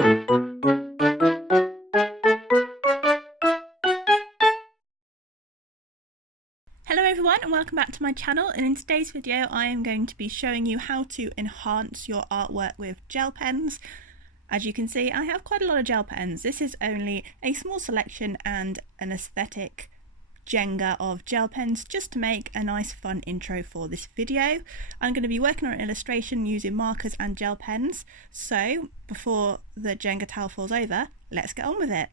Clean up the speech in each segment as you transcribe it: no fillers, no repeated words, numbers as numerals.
Hello everyone and welcome back to my channel, and in today's video I am going to be showing you how to enhance your artwork with gel pens. As you can see, I have quite a lot of gel pens. This is only a small selection and an aesthetic Jenga of gel pens just to make a nice fun intro for this video. I'm going to be working on an illustration using markers and gel pens, so before the Jenga towel falls over, let's get on with it.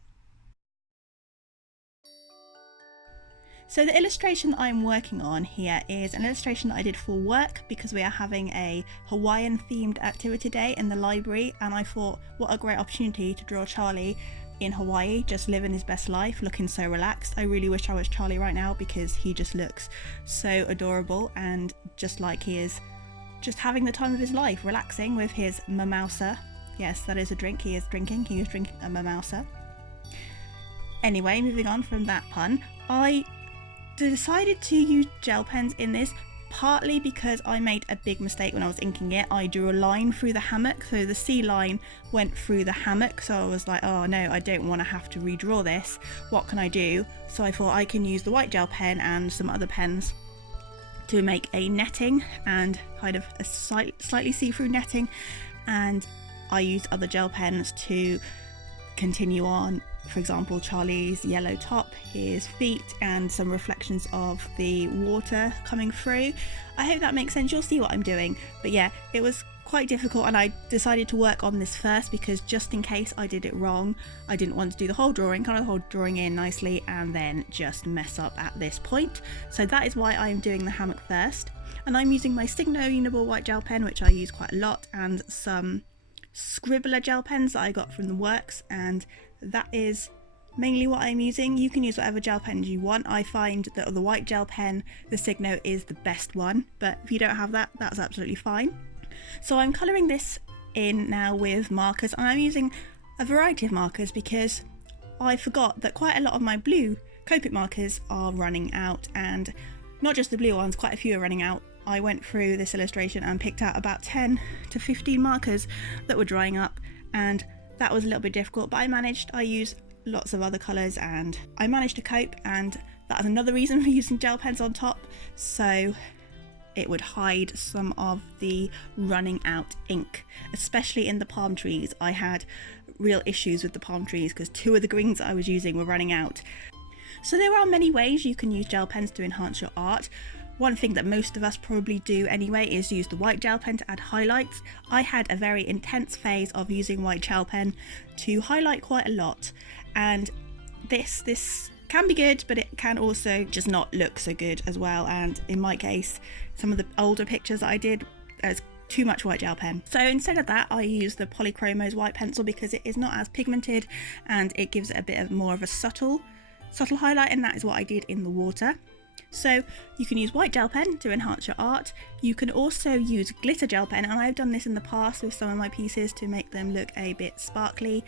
So the illustration that I'm working on here is an illustration that I did for work because we are having a Hawaiian themed activity day in the library, and I thought what a great opportunity to draw Charlie in Hawaii, just living his best life, looking so relaxed. I really wish I was Charlie right now because he just looks so adorable and just like he is just having the time of his life, relaxing with his mimousa. Yes, that is a drink he is drinking. He is drinking a mimousa. Anyway, moving on from that pun, I decided to use gel pens in this partly because I made a big mistake when I was inking it. I drew a line through the hammock, so the C line went through the hammock, so I was like, oh no, I don't want to have to redraw this. What can I do? So I thought I can use the white gel pen and some other pens to make a netting and kind of a slightly see-through netting, and I used other gel pens to continue on. For example, Charlie's yellow top, his feet, and some reflections of the water coming through. I hope that makes sense. You'll see what I'm doing. But yeah, it was quite difficult, and I decided to work on this first because just in case I did it wrong, I didn't want to do the whole drawing, kind of the whole drawing in nicely and then just mess up at this point. So that is why I'm doing the hammock first. And I'm using my Signo Uniball white gel pen, which I use quite a lot, and some Scribbler gel pens that I got from the works, and that is mainly what I'm using. You can use whatever gel pens you want. I find that the white gel pen, the Signo, is the best one, but if you don't have that, that's absolutely fine. So I'm colouring this in now with markers, and I'm using a variety of markers because I forgot that quite a lot of my blue Copic markers are running out, and not just the blue ones, quite a few are running out. I went through this illustration and picked out about 10 to 15 markers that were drying up, and that was a little bit difficult, but I managed. I used lots of other colours and I managed to cope, and that is another reason for using gel pens on top, so it would hide some of the running out ink, especially in the palm trees. I had real issues with the palm trees because 2 of the greens I was using were running out. So there are many ways you can use gel pens to enhance your art. One thing that most of us probably do anyway is use the white gel pen to add highlights. I had a very intense phase of using white gel pen to highlight quite a lot, and this can be good, but it can also just not look so good as well. And in my case, some of the older pictures that I did, there's too much white gel pen. So instead of that, I use the Polychromos white pencil because it is not as pigmented and it gives it a bit of more of a subtle highlight, and that is what I did in the water. So you can use white gel pen to enhance your art. You can also use glitter gel pen, and I've done this in the past with some of my pieces to make them look a bit sparkly.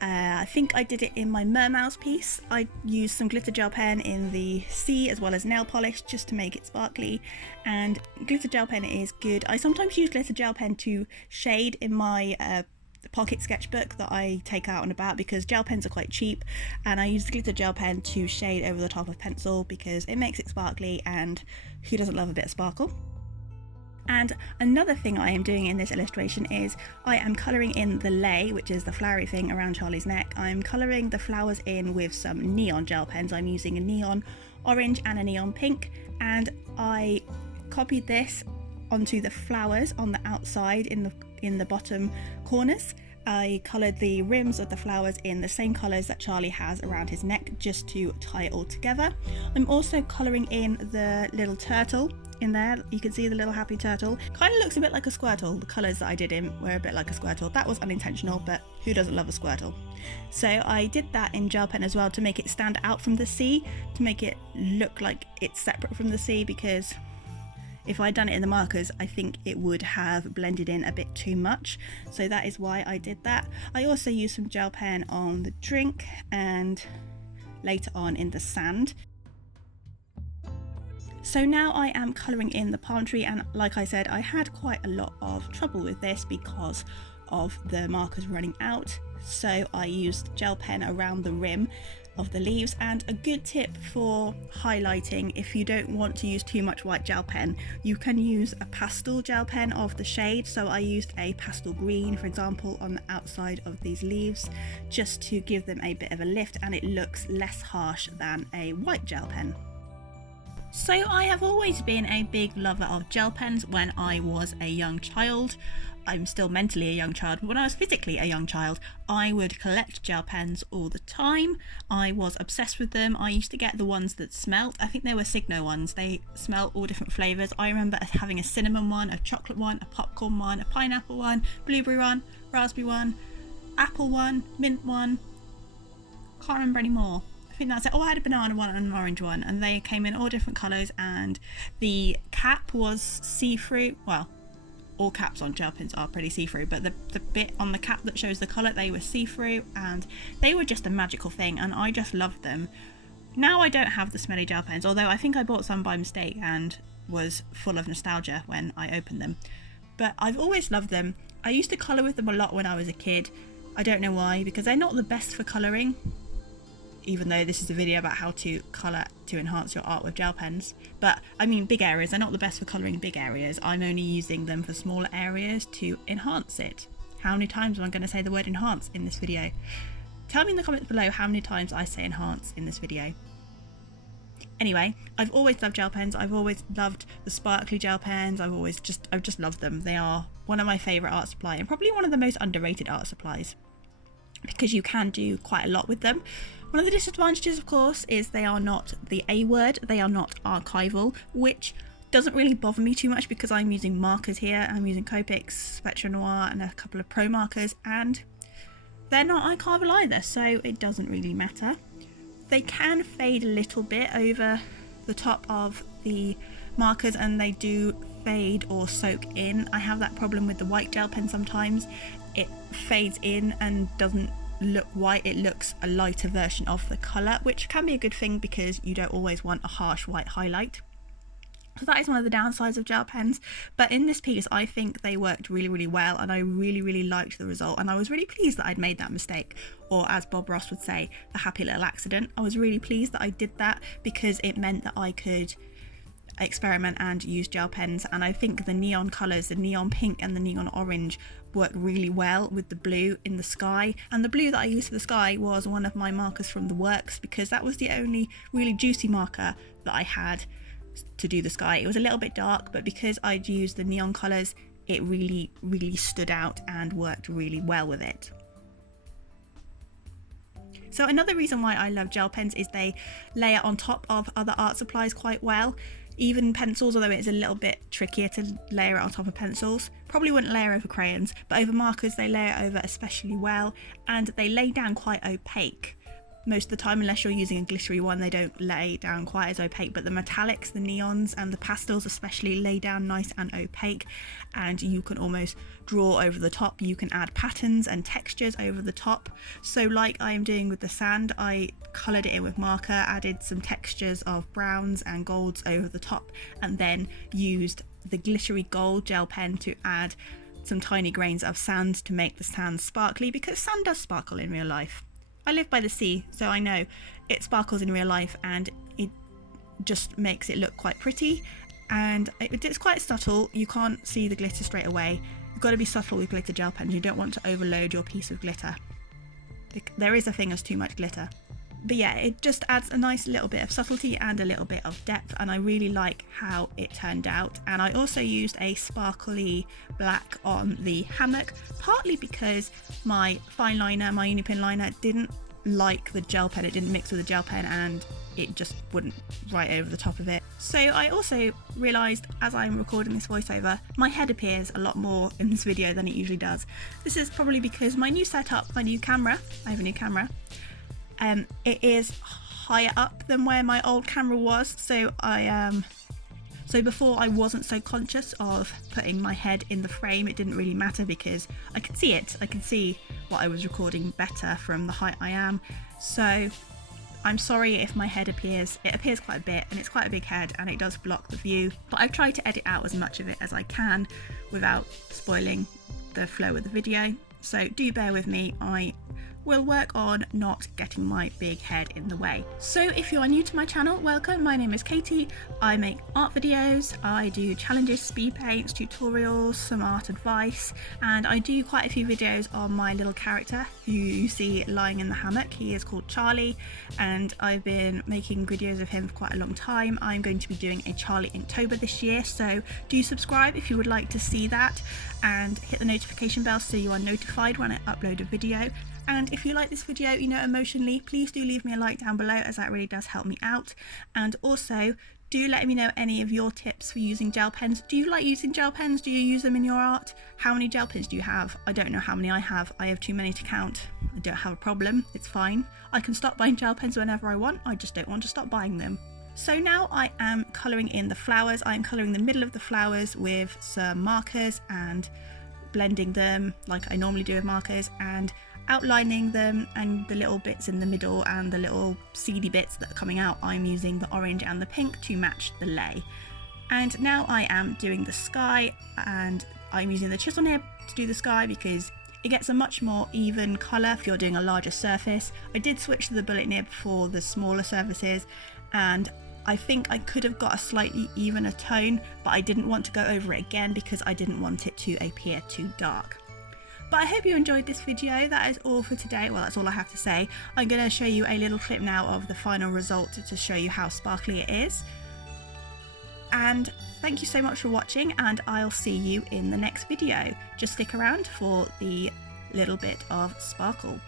I think I did it in my Mermouse piece. I used some glitter gel pen in the sea as well as nail polish just to make it sparkly, and glitter gel pen is good. I sometimes use glitter gel pen to shade in my pocket sketchbook that I take out and about because gel pens are quite cheap, and I use the glitter gel pen to shade over the top of pencil because it makes it sparkly, and who doesn't love a bit of sparkle? And another thing I am doing in this illustration is I am colouring in the lei, which is the flowery thing around Charlie's neck. I'm colouring the flowers in with some neon gel pens. I'm using a neon orange and a neon pink, and I copied this onto the flowers on the outside in the bottom corners. I coloured the rims of the flowers in the same colours that Charlie has around his neck just to tie it all together. I'm also colouring in the little turtle in there. You can see the little happy turtle. Kind of looks a bit like a Squirtle. The colours that I did in were a bit like a Squirtle. That was unintentional, but who doesn't love a Squirtle? So I did that in gel pen as well to make it stand out from the sea, to make it look like it's separate from the sea, because if I'd done it in the markers, I think it would have blended in a bit too much. So that is why I did that. I also used some gel pen on the drink and later on in the sand. So now I am colouring in the palm tree, and like I said, I had quite a lot of trouble with this because of the markers running out, so I used gel pen around the rim of the leaves. And a good tip for highlighting, if you don't want to use too much white gel pen, you can use a pastel gel pen of the shade. So I used a pastel green, for example, on the outside of these leaves, just to give them a bit of a lift, and it looks less harsh than a white gel pen. So I have always been a big lover of gel pens when I was a young child. I'm still mentally a young child, but when I was physically a young child, I would collect gel pens all the time. I was obsessed with them. I used to get the ones that smelt. I think they were Signo ones. They smelt all different flavours. I remember having a cinnamon one, a chocolate one, a popcorn one, a pineapple one, blueberry one, raspberry one, apple one, mint one. Can't remember any more. I think that's it. Oh, I had a banana one and an orange one, and they came in all different colours, and the cap was see-through. Well, all caps on gel pens are pretty see-through, but the bit on the cap that shows the colour, they were see-through, and they were just a magical thing, and I just loved them. Now I don't have the smelly gel pens, although I think I bought some by mistake and was full of nostalgia when I opened them. But I've always loved them. I used to colour with them a lot when I was a kid. I don't know why, because they're not the best for colouring, even though this is a video about how to colour to enhance your art with gel pens. But I mean, big areas, they're not the best for colouring big areas. I'm only using them for smaller areas to enhance it. How many times am I going to say the word enhance in this video? Tell me in the comments below how many times I say enhance in this video. Anyway, I've always loved gel pens. I've always loved the sparkly gel pens. I've just loved them. They are one of my favourite art supply, and probably one of the most underrated art supplies, because you can do quite a lot with them. One of the disadvantages, of course, is they are not the A word, they are not archival, which doesn't really bother me too much because I'm using markers here. I'm using Copics, Spectra Noir and a couple of pro markers, and they're not archival either, so it doesn't really matter. They can fade a little bit over the top of the markers, and they do fade or soak in. I have that problem with the white gel pen sometimes. It fades in and doesn't look white, it looks a lighter version of the colour, which can be a good thing because you don't always want a harsh white highlight. So that is one of the downsides of gel pens, but in this piece I think they worked really well, and I really liked the result, and I was really pleased that I'd made that mistake, or as Bob Ross would say, the happy little accident. I was really pleased that I did that because it meant that I could experiment and use gel pens, and I think the neon colours, the neon pink and the neon orange, work really well with the blue in the sky. And the blue that I used for the sky was one of my markers from the works, because that was the only really juicy marker that I had to do the sky. It was a little bit dark, but because I'd used the neon colours, it really stood out and worked really well with it. So another reason why I love gel pens is they layer on top of other art supplies quite well. Even pencils, although it's a little bit trickier to layer it on top of pencils. Probably wouldn't layer over crayons, but over markers they layer over especially well, and they lay down quite opaque. Most of the time, unless you're using a glittery one, they don't lay down quite as opaque, but the metallics, the neons and the pastels especially lay down nice and opaque, and you can almost draw over the top. You can add patterns and textures over the top. So like I am doing with the sand, I coloured it in with marker, added some textures of browns and golds over the top, and then used the glittery gold gel pen to add some tiny grains of sand to make the sand sparkly, because sand does sparkle in real life. I live by the sea, so I know it sparkles in real life, and it just makes it look quite pretty, and it's quite subtle. You can't see the glitter straight away. You've got to be subtle with glitter gel pens. You don't want to overload your piece of glitter. There is a thing as too much glitter. But yeah, it just adds a nice little bit of subtlety and a little bit of depth, and I really like how it turned out. And I also used a sparkly black on the hammock, partly because my fine liner, my Unipin liner, didn't like the gel pen. It didn't mix with the gel pen and it just wouldn't right over the top of it. So I also realised as I'm recording this voiceover, my head appears a lot more in this video than it usually does. This is probably because my new setup, my new camera, I have a new camera, it is higher up than where my old camera was, so so before I wasn't so conscious of putting my head in the frame. It didn't really matter because I could see it. I could see what I was recording better from the height I am. So I'm sorry if my head appears. It appears quite a bit, and it's quite a big head, and it does block the view. But I've tried to edit out as much of it as I can without spoiling the flow of the video, so do bear with me. I will work on not getting my big head in the way. So if you are new to my channel, welcome. My name is Katie. I make art videos, I do challenges, speed paints, tutorials, some art advice, and I do quite a few videos on my little character who you see lying in the hammock. He is called Charlie, and I've been making videos of him for quite a long time. I'm going to be doing a Charlie Inktober this year, so do subscribe if you would like to see that, and hit the notification bell so you are notified when I upload a video. And if you like this video, emotionally, please do leave me a like down below, as that really does help me out. And also, do let me know any of your tips for using gel pens. Do you like using gel pens? Do you use them in your art? How many gel pens do you have? I don't know how many I have. I have too many to count. I don't have a problem. It's fine. I can stop buying gel pens whenever I want. I just don't want to stop buying them. So now I am colouring in the flowers. I'm colouring the middle of the flowers with some markers and blending them like I normally do with markers, and outlining them, and the little bits in the middle and the little seedy bits that are coming out, I'm using the orange and the pink to match the lei. And now I am doing the sky, and I'm using the chisel nib to do the sky because it gets a much more even colour if you're doing a larger surface. I did switch to the bullet nib for the smaller surfaces, and I think I could have got a slightly evener tone, but I didn't want to go over it again because I didn't want it to appear too dark. But I hope you enjoyed this video. That is all for today. Well, that's all I have to say. I'm going to show you a little clip now of the final result to show you how sparkly it is. And thank you so much for watching, and I'll see you in the next video. Just stick around for the little bit of sparkle.